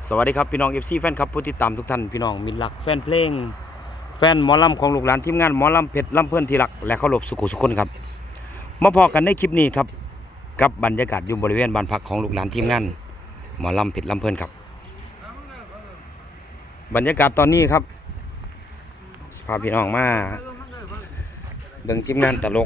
สวัสดีครับพี่น้อง FC แฟนครับผู้ติดตามทุกท่านพี่น้องมิตรรักแฟนเพลงแฟนหมอลำของลูกหลานทีมงานหมอลำเพชรลำเพื่อนที่รักและเคารพสุขุสุขคนครับมาพอกันในคลิปนี้ครับกับบรรยากาศอยู่บริเวณบ้านพักของลูกหลานทีมงานหมอลำเพชรลำเพื่อนครับบรรยากาศตอนนี้ครับพาพี่น้องมาเบิ่งทีมงานตลก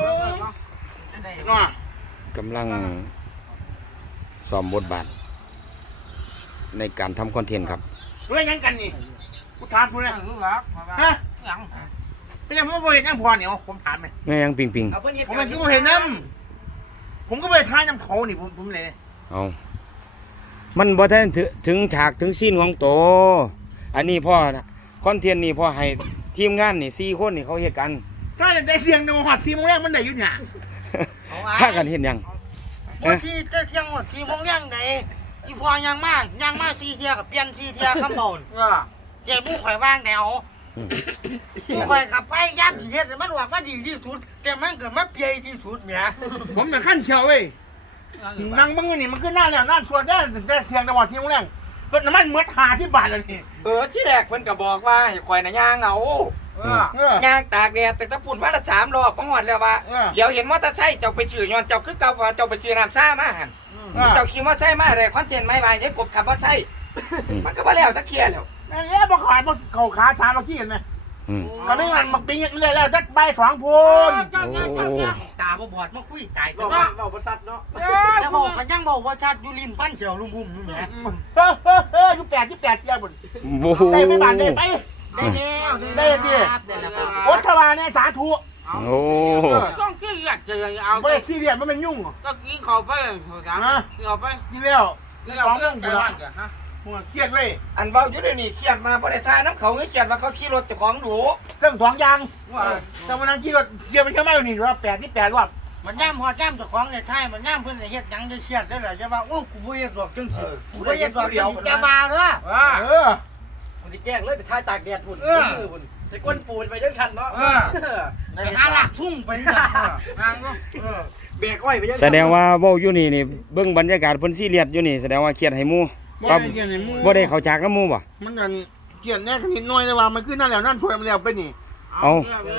กำลังซ้อมบทบาทในการทำคอนเทนต์ครับเพื่อยังกันนี่กูถามคุณนะฮะเป็นยังผมเห็นยังพอเนี่ยผมถามไหมแม่ยังปิงปิงผมเป็นคือผมเห็นน้ำผมก็ไปท้ายน้ำเขานี่ผมเลยเอามันบ่ทันถึงฉากถึงซีนของโตอันนี้พ่อคอนเทนต์นี่พ่อให้ทีมงานนี่4คนนี่เขาเฮ็ดกันถ้าจะได้เสียงในหอดทีมแรกมันได้อยู่เนี่ยถ้ากันเฮ็ดยังบ่ที่จะเสียงหอดทีมงแรงไหนอีพอยังมาก4เที่ยกับเปลี่ยน4เที่ยคำบ่นแกผู้ข่อยว่างแนวผู้ข่อยกับไปย่ำสิเฮ็ดมันว่ามันดีที่สุดแต่มันก็มาเปียที่สุดแหมผมจะขั้นเชียวเว้ยนั่งบังนี่มันขึ้นหน้าแล้วหน้าชวนได้แต่เสียงในหอดทีมแรกก็น้ำมันเมื่อหาที่บ้านแล้วนี่ที่แรกเพิ่นก็บอกว่าให้ข่อยน่ะย่างเอาย่างตากแดดแต่ถ้าฝุ่นมาละ3 รอบก็ฮอดแล้วว่าเดี๋ยวเห็นมอเตอร์ไซค์เจ้าไปซื้อย้อนเจ้าคือเก่าว่าเจ้าไปซื้อน้ำซ่ามาหั่นเจ้าขี่มอเตอร์ไซค์มาได้คอนเทนต์ไม่บายเด้กบขับมอเตอร์ไซค์มันก็บ่แล้วตะเคียนแล้วเนี่ยบ่ขายบ่เข่าขาถามมาขี้กันไหมก็ไม่งั้นมาปิ้งเลยแล้วจักใบ2 พูนเจ้าตาบ่บอดมาคุยตายก็เว้าบ่ชัดเนาะแล้วบอกกันยังบอกว่าชัดอยู่ลิ้นปั้นเฉียวลุมบุ่มอยู่แหมอยู่8เจียบุญได้ไม่บานได้ไปได้แล้วได้ดิโอ๊ตทวารเนี่ยสาธุโอ้ต้องขี้อยากจะเอาไม่ได้ขี้เกียจมันเป็นยุ่งก็กินเข้าไปเข้าไปกินแล้ว 2 เรื่องกูละหัวเครียดเว้ยอันเว้าอยู่เดี๋ยวนี้เครียดมาบ่ได้ทาน้ำเขาเครียดว่าเขาขี่รถเจ้าของดูเรื่อง2 อย่างแต่วันนั้นขี่รถเครียดไปเท่าไหร่นี่รอบ8 รอบมันย่ำหอดย่ำเจ้าของเนี่ยใช่มันย่ำเพิ่นเฮ็ดหยังจะเครียดได้เหรอจะว่าโอ้กูบ่เฮ็ดดอกจังซี่กูบ่เฮ็ดดอกจังจะมาเด้อกูสิแจ้งเลยไปทายตากแดดพุ่นพุ่นไปก้นปูนไปจังซั่นเนาะไปหาหลักซุ่มไปจังนางเนาะเบรกอ้อยไปจังแสดงว่าเว้าอยู่นี่เบิ่งบรรยากาศเพิ่นซีเรียสอยู่นี่แสดงว่าเครียดให้หมู่บ่ได้เข้าฉากนำหมู่บ่มันกันเครียดแน่นิดหน่อยแต่ว่ามันคือนั่นแล้วนั่นช่วยมันแล้วไปนี่เอา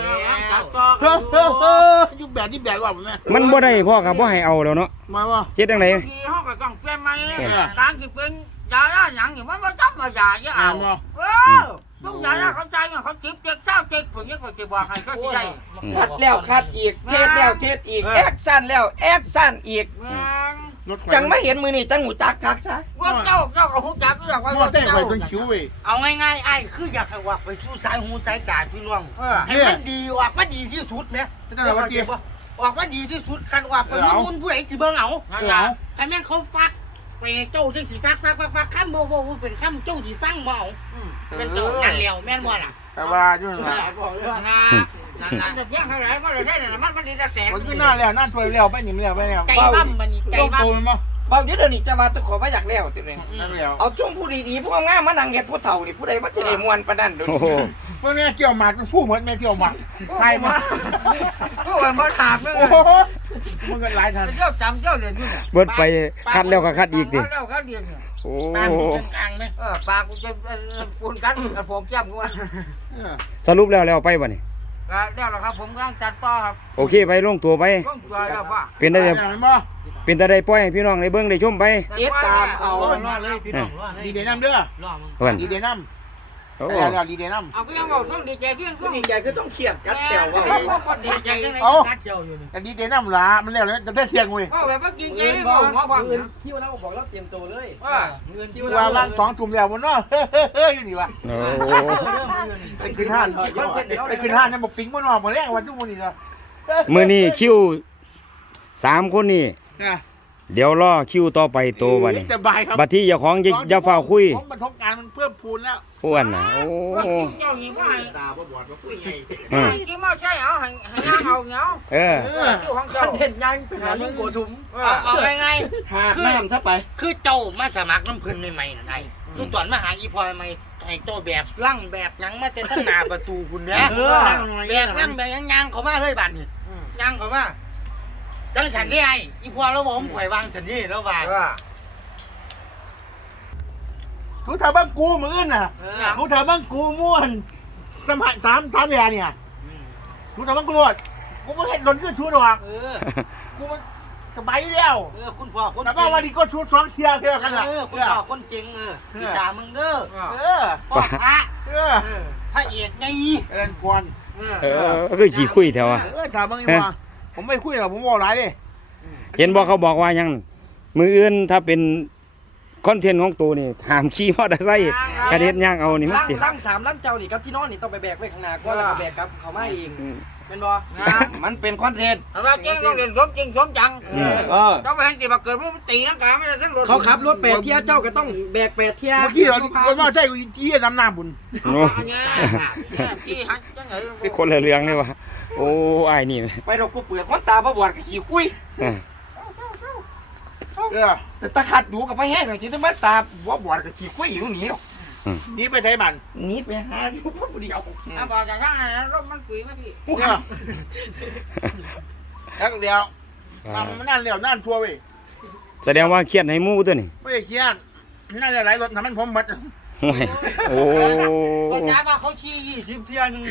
ยุบแบบว่าแม่มันบ่ได้พ่อก็บ่ให้เอาแล้วเนาะมาว่าเฮ็ดจังได๋เฮาก็ต้องเปลี่ยนใหม่การสิเป็นยาหยังนี่มันบ่จับมายาอย่าเอาต้องยาเขาใจมันเขาจิบเจ็บเจ็บผมยังก็สิบอกให้เขาสิได้คัดแล้วคัดอีกเทศแล้วเทศอีกแอคชั่นแล้วแอคชั่นอีกยังไม่เห็นมือนี่จังหูจักคักซะว่าเจ้าก็หูจักเรื่องว่าเจ้าไปจนคิวเว้ยเอาง่ายๆไอ้คืออยากให้ว่าไปสู่สายหูใจกาดพี่น้องให้มันดีออกมาดีที่สุดแหมออกมาดีที่สุดกันว่าเป็นรุ่นผู้ใดสิเบิ่งเอาใครแม่นเขาฟักไปเจ้าจังสิฟักคำบ่เป็นคำเจ้าสิฟังบ่เอาเป็นเจ้านั่นแล้วแม่นบ่ล่ะแต่ว่าอยู่นั่นนั่นจะเพียงเท่าไหร่บ่ได้ได้น่ะมันดีแต่แสนมันคือหน้าแล้วนั่นถวยแล้วไปหนิมแล้วไปแล้วใจบ้ำบัดนี้ใจบ้ำเบาอยู่เดี๋ยวนี้จะว่าตะขอบ่อยากแล้วติเอาจุ่มผู้ดีๆผู้งามมานั่งเฮ็ดผู้เฒ่านี่ผู้ใดบ่สิได้ม่วนปานนั้นโอ้โหเมื่อแม่เกี่ยวหมากผู้เหมือนแม่เกี่ยวหมากใครมาโอ้ยบ่ถามนึงมันก็หลายทันเจ้าจำเจ้าเรียนอยู่เบิดไปคัดแล้วก็คัดอีกดิแล้วคัดอีกโอ้ปากกูเป็นกลางมั้ยปากกูจะปูนกันกับผมแก้มกูว่าสรุปแล้วไปบ่นี่ก็แล้วล่ะครับผมกำลังจัดต่อครับโอเคไปลงตัวไปลงตัวแล้วป่ะเป็นได้เป็นตาได้ปล่อยให้พี่น้องได้เบิ่งได้ชมไปติดตามเอาเลยพี่น้องดีเดน้ำเด้อดีเดน้ำแล้วดีเดน้ำเอาก็ยังบอกต้องดีใจที่ต้องดีใจก็ต้องเครียดกัดแถวว่าดีใจยังไงกัดเฉียวอยู่นี่ดีเดน้ำละมันแล้วจะได้เสียงเว้ยแบบว่ากินใจไม่บอกว่าคิวแล้วบอกแล้วเตรียมตัวเลยว่าล่าง2 ทุ่มแล้วมันเนาะอยู่นี่วะไปขึ้นห้านเนี่ยบอกปิ๊งมันออกมาแรกวันทุกวันนี้เนาะมื้อนี้คิว3 คนนี่เดี๋ยวรอคิวต่อไปโตบัดนี้บัดที่เจ้าของอย่าฟ้าคุยบรรทบการมันเพิ่มพูนแล้วอ้วนน่ะโอ้เจ้าหญิงว่าให้ตาบ่บอดบ่คุยไงกินมาใช่เหรอให้ย่างเอาเนาะคิวของเจ้าเด็ดยังเป็นหาลิงโกชุมเอาไงหาน้ำซะไปคือเจ้ามาสมัครน้ำพื้นใหม่ๆน่ะไงคือตอนมาหาอีพลอยใหม่ให้โตแบบลั่งแบบยังมาเต็มทั้งหน้าประตูคุณเนี่ยแบบลั่งแบบยังเขามาเลยบัดนี่ยังเขามาจังสันนี่ไอ้อีพอแล้วผมข่อยวางสันนี่แล้วว่ากูทำบ้างกูมืออื่นน่ะกูทำบ้างกูม่วนสมัย3แย่เนี่ยกูทำบ้างกูหมดกูไม่เห็นหล่นขึ้นชุดหรอกกูมันสบายอยู่แล้วคุณพ่อคนแต่ว่าวันนี้ก็ชุด2เที่ยวกันล่ะคุณพ่อคนจริงพี่จ่ามึงเด้อพ่อพระพระเอกไงเอ็นควันคือขี้คุยแถวอ่ะถามบ้างดีกว่าผมไม่คุยหรอกผมบอกหลายเลยเห็นบอกเขาบอกว่ายังมืออื่นถ้าเป็นคอนเทนต์ของตัวนี่ห้ามขี่มอเตอร์ไซค์กระเด็ดย่างเอานี่มันติดล่าง3ล่างเจ้านี่กับที่นอนนี่ต้องไปแบกไว้ข้างหน้าก่อนแล้วก็แบกกลับเข้ามาเองเป็นบ่มันเป็นคอนเทนต์แต่ว่าเก่งต้องเรียนสมจริงสมจังต้องไปเห็นตีมาเกิดพวกมันตีนักการไม่ได้เส้นรถเขาขับรถ8เที่ยวเจ้าก็ต้องแบก8เที่ยวเมื่อกี้เราว่าใช่กูจี้น้ำหน้าบุญโอ้ที่ฮัทจังไงเป็นคนละเรื่องเลยวะโอ้อ้ายนี่ไปเรากูเปลือกคนตาบ่บอดก็ขี้คุยแต่ตาขัดดูกับไปแห้งหน่อยจิตมันตาบ่บอดก็ขี้คุยอยู่นี่หรอกนี่ไปใช้มันนี่ไปหาอยู่ผู้เดียวบอกจากทางนั้นรถมันกุยไหมพี่แล้วเดียวมันนั่นเดียวนั่นทัวร์ไปแสดงว่าเครียดให้หมู่ตัวนี่ไม่ได้เครียดนั่นหลายรถทำมันผมหมดห่วยโอ้ภาษาว่าเขาขี่20เที่ยวนึง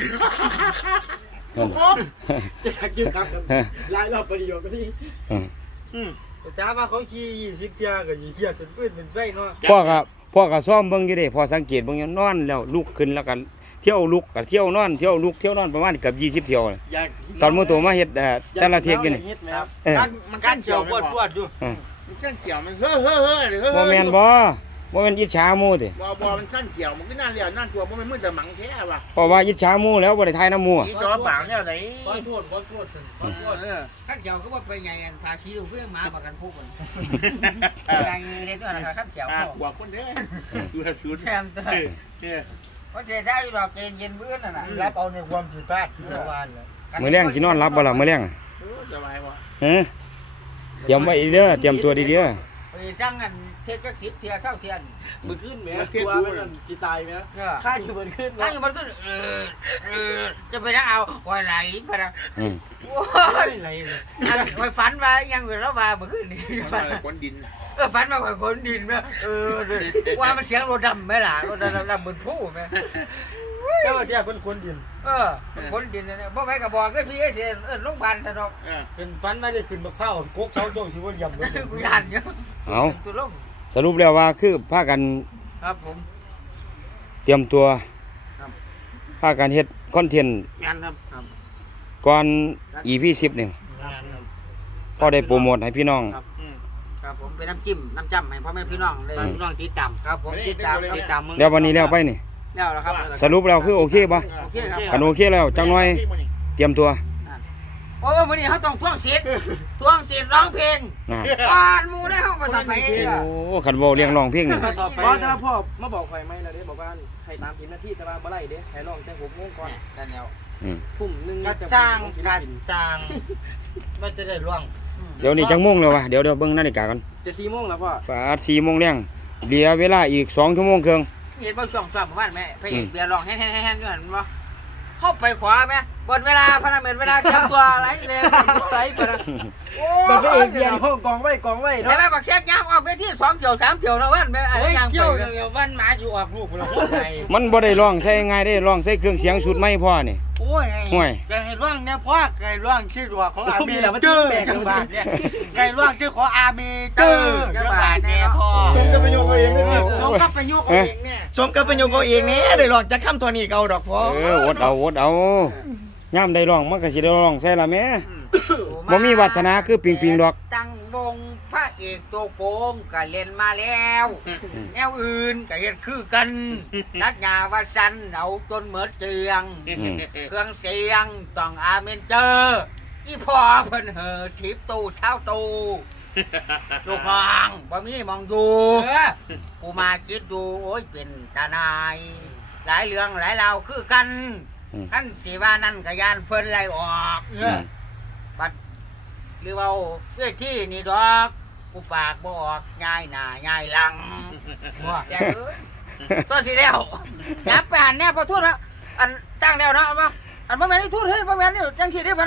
จะทักยืนครับหลายรอบประโยชน์ก็ที่ภาษาว่าเขาขี่20เที่ยวก็20เที่ยวเป็นปืนเป็นไฟเนาะพ่อก็ซ้อมเบิ่งอยู่เด้พ่อสังเกตเบิ่งอยู่นอนแล้วลุกขึ้นแล้วกันเที่ยวลุกกับเที่ยวนอนเที่ยวลุกเที่ยวนอนประมาณเกือบ20เที่ยวตอนมื้อตัวมาเฮ็ดแต่ละเที่ยอยู่นี่มันกั้นเขียวปวดอยู่มันกั้นเขียวมันเฮ้อหรือบ่แม่นบ่แม่นอิจฉาหมู่ติบ่มันกั้นเขียวมันก็นั่นเดียวนั่นทัวร์บ่มันมืดแต่หมังแท้ว่ะเพราะว่าอิจฉาหมู่แล้วบ่ได้ทายน้ำหมู่นี่จอปางเนี่ยไหนขอโทษขั้นเจ้าก็ว่าไปไงกันพาขี่ดูเพื่อนมาประกันพวกคนอะไรเรื่องอะไรขั้นเจ้าหัวคนเด้อดูแลชุดแถมตัวเพราะเจ๊ได้ดอกเกณฑ์เย็นเพื่อนน่ะรับเอาในความผิดพลาดที่เมื่อวานมื้อแรงสินอนหลับบ่ล่ะมื้อแรงสบายว่ะฮะเตรียมไว้เด้อเตรียมตัวดีเด้อไปสร้างกันเทศก็10เที่ยวเท่าเที่ยนมือขึ้นแหมตัวมันกี่ตายไหมค่าอยู่บนขึ้นถ้าอยู่มันก็จะไปนั่งเอาไว้ไหลไปนะโอ้ยไว้ฝันว่ายังอยู่แล้วว่าเมื่อคืนนี้คนดินฝันว่าคนดินไหมว่ามันเสียงรถดำไหมล่ะรถดำบนผู้ไหมก็ว่าที่เป็นคนดินคนดินเนี่ยพ่อแม่ก็บอกเลยพี่ไอ้เสียโรงพยาบาลแต่ดอกเป็นฟันไม่ได้ขึ้นมะพร้าวกกเช้าโจ้สิว่าเหลี่ยมเลยกูยันเยอะเอาตัวลงสรุปแล้วว่าคือพากันครับผมเตรียมตัวพากันเฮ็ดคอนเทนต์งานครับครับก่อน EP 10นี่พอได้โปรโมทให้พี่น้องครับผมเป็นน้ำจิ้มน้ำจ้ำให้พ่อแม่พี่น้องเลยพี่น้องติดตามครับผมติดตามมึงแล้ววันนี้แล้วไปนี่แล้วครับสรุปแล้วคือโอเคบ่โอเคครับกันโอเคแล้วจังหน่อยเตรียมตัวโอ้วันนี้เขาต้องท่วงเสียงร้องเพลงนะก่อนมูได้เข้ามาทำไมโอ้คันเว้าเรียงร้องเพลงนี่เพราะถ้าพ่อมาบอกใครไหมล่ะเด้บอกว่าให้ตามผิดหน้าที่แต่ว่าบ่ไล่เด้ให้ร้องแต่6 โมงก่อนกันแล้วทุ่มนึงกระจ้างไม่จะได้ร่วงเดี๋ยวนี้จังโมงแล้ววะเดี๋ยวเบิ่งนาฬิกากันจะ4 โมงแล้วพ่อปาด4 โมงแรงเหลือเวลาอีก2 ชั่วโมงครึ่งเห็นบ่ช่วงซ้อมบ้านแม่พระเอกเบียร์ร้องแฮ่ๆๆๆด้วยเห็นบ่เข้าไปขวาแม่บนเวลาพนักงานเวลาเตรียมตัวอะไรเลยอะไรไปนะโอ้บักเอกเบียร์ห้องกองไว้แต่แม่บักแซกย่างออกไปที่2เที่ยว3เที่ยวนะวันแม่อะไรย่างไปวันหมาอยู่ออกลูกแล้วไงมันบ่ได้ร้องใส่ง่ายได้ร้องใส่เครื่องเสียงสุดไม้พ่อนี่โอ้ยห่วยไก่ร่วงเนี่ยพ่อไก่ร่วงชื่อว่าของอาบีเจอจังหวัดเนี่ยไก่ร่วงชื่อของอาบีเจอจังหวัดเนี่ยพ่อชมกับประโยคเองนี่ชมกับประโยคเองเนี่ยชมกับประโยคเองนี่ได้หรอกจะค้ำตัวนี้เก่าดอกพ่ออดเอาย่ำได้ร้องมันก็สิได้ร้องใส่ละแม่บ่มีวาสนาคือปิงดอกตั้งวงพระเอกตัวโกงก็เล่นมาแล้วแนวอื่นก็เฮ็ดคือกันนัดยาว่าสันเอาจนเหมือนเจียงเครื่องเสียงต้องอาเมนเจออีพ่อเพิ่นเหอทิพตู้เช้าตู้ลูกน้องบ่มีมองอยู่กูมาคิดดูโอ้ยเป็นตาหนายหลายเรื่องหลายราวคือกันขั้นสิว่านั่นก็ยานเพิ่นไล่ออกบัดหรือว่าเวทีนี่ดอกกูปากบ่ออกง่ายหน้าง่ายหลังแต่ตัวสิแล้วยับไปหันแน่พอทุนแล้วอันจ้างแล้วนะเอามาอันบ่แม่นได้ทุนเฮ้ยบ่แม่นนี่จังสิได้บ่นะ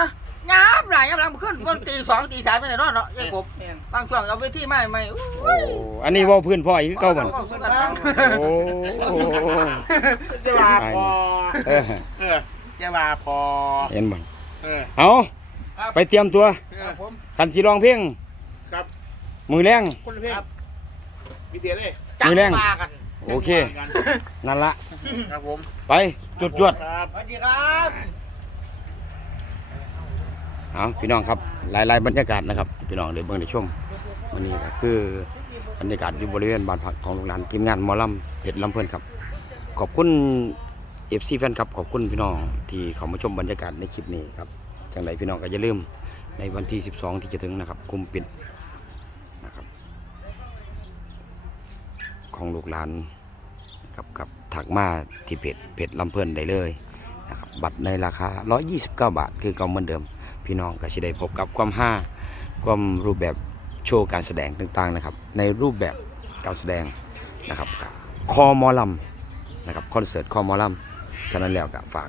ย้ำหลายย้ำหลังขึ้นวันตี2ตี3ไปไหนนอนเนาะไอ้กบบางช่วงเอาไปที่ไม่โอ้อันนี้เว้าพื้นพ่ออีกคือเก่าบ่โอ้จะว่าพอเออจะว่าพอเห็นบ่เออเอาไปเตรียมตัวครับผมกันสิร้องเพลงครับมือแรงคนละเพลงมีเดียเลยจังมีแรงมากันโอเค นั่นละครับผมไปจวดครับสวัสดีครับๆเอาพี่น้องครับหลายๆบรรยากาศนะครับพี่น้องเดี๋ยวเบิ่งในช่วงวันนี้ก็คือบรรยากาศอยู่บริเวณบ้านพักของลูกหลานทีมงานหมอลำเพชรลำเพิ่นครับขอบคุณ FC แฟนครับขอบคุณพี่น้องที่เข้ามาชมบรรยากาศในคลิปนี้ครับจังไรพี่น้องก็อย่าลืมในวันที่ 12 ที่จะถึงนะครับกลุ่มปิดนะครับของลูกหลานกับถักมาที่เพจลำเพิ่นได้เลยนะครับบัตรในราคา 129 บาทคือเก่าเหมือนเดิมพี่น้องก็จะได้พบกับความห้าความรูปแบบโชว์การแสดงต่างๆนะครับในรูปแบบการแสดงนะครับคอหมอลำนะครับคอนเสิร์ตคอหมอลำฉะนั้นแล้วก็ฝาก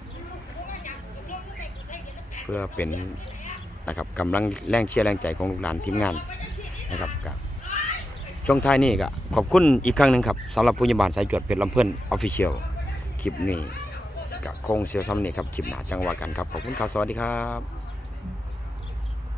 เพื่อเป็นนะครับกำลังแรงเชียร์แรงใจของลูกหลานทีมงานนะครับกับช่วงท้ายนี้ก็ขอบคุณอีกครั้งหนึ่งครับสำหรับผู้ยบาลสายจวดเพชรลำเพิ่นออฟฟิเชียลคลิปนี้ก็คงเสียซ้ำนี่ครับคลิปหน้าจังหวะกันครับขอบคุณครับสวัสดีครับ